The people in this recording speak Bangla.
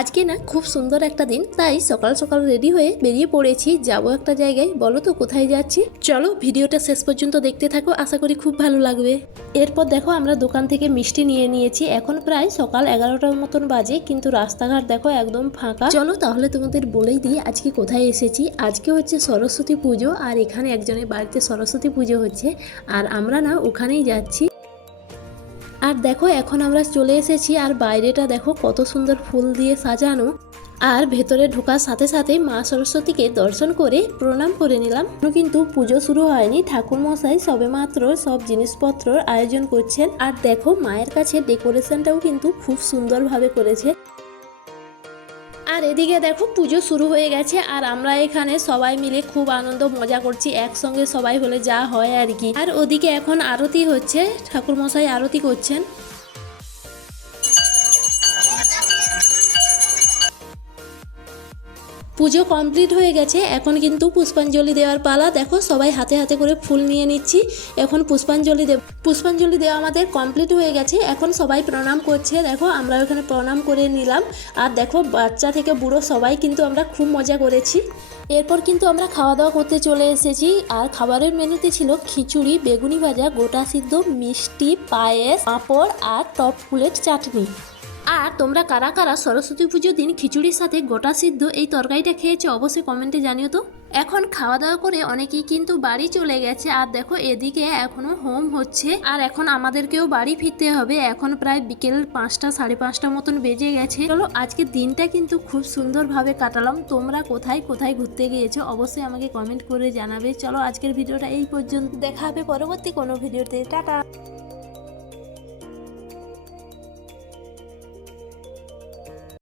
আজকে না খুব সুন্দর একটা দিন, তাই সকাল সকাল রেডি হয়ে বেরিয়ে পড়েছি, যাবো একটা জায়গায়। বলো তো কোথায় যাচ্ছি? চলো ভিডিওটা শেষ পর্যন্ত দেখতে থাকো, আশা করি খুব ভালো লাগবে। এরপর দেখো আমরা দোকান থেকে মিষ্টি নিয়ে নিয়েছি। এখন প্রায় সকাল 11টার মতন বাজে, কিন্তু রাস্তাঘাট দেখো একদম ফাঁকা। চলো তাহলে তোমাদের বলেই দিই আজকে কোথায় এসেছি। আজকে হচ্ছে সরস্বতী পুজো, আর এখানে একজনের বাড়িতে সরস্বতী পুজো হচ্ছে, আর আমরা না ওখানেই যাচ্ছি। আর দেখো এখন আমরা চলে এসেছি, আর বাইরেটা দেখো কত সুন্দর ফুল দিয়ে সাজানো। আর ভেতরে ঢোকার সাথে সাথে মা সরস্বতীকে দর্শন করে প্রণাম করে নিলাম। কিন্তু পুজো শুরু হয়নি, ঠাকুর মশাই সবেমাত্র সব জিনিসপত্র আয়োজন করছেন। আর দেখো মায়ের কাছে ডেকোরেশনটাও কিন্তু খুব সুন্দরভাবে করেছে। আর এদিকে দেখো পুজো শুরু হয়ে গেছে, আর আমরা এখানে সবাই মিলে খুব আনন্দ মজা করছি, একসঙ্গে সবাই হলে যা হয় আর কি। আর ওদিকে এখন আরতি হচ্ছে, ঠাকুর মশাই আরতি করছেন। পুজো কমপ্লিট হয়ে গেছে, এখন কিন্তু পুষ্পাঞ্জলি দেওয়ার পালা। দেখো সবাই হাতে হাতে করে ফুল নিয়ে নিচ্ছি, এখন পুষ্পাঞ্জলি দেব। পুষ্পাঞ্জলি দেওয়া আমাদের কমপ্লিট হয়ে গেছে, এখন সবাই প্রণাম করছে। দেখো আমরা ওখানে প্রণাম করে নিলাম। আর দেখো বাচ্চা থেকে বুড়ো সবাই কিন্তু আমরা খুব মজা করেছি। এরপর কিন্তু আমরা খাওয়া দাওয়া করতে চলে এসেছি, আর খাবারের মেনুতে ছিল খিচুড়ি, বেগুনি ভাজা, গোটা সিদ্ধ, মিষ্টি, পায়েস, পাঁপড় আর টপ ফুলের চাটনি। আর তোমরা কারা কারা সরস্বতী পুজোর দিন খিচুড়ির সাথে গোটা সিদ্ধ এই তরকারিটা খেয়েছো অবশ্যই কমেন্টে জানিও তো। এখন খাওয়া দাওয়া করে অনেকেই কিন্তু বাড়ি চলে গেছে, আর দেখো এদিকে এখনো হোম হচ্ছে, আর এখন আমাদেরকেও বাড়ি ফিরতে হবে। এখন প্রায় বিকেল 5টা, 5:30 মতন বেজে গেছে। চলো আজকের দিনটা কিন্তু খুব সুন্দরভাবে কাটালাম। তোমরা কোথায় কোথায় ঘুরতে গিয়েছো অবশ্যই আমাকে কমেন্ট করে জানাবে। চলো আজকের ভিডিওটা এই পর্যন্ত, দেখা হবে পরবর্তী কোনো ভিডিওতে। টাটা।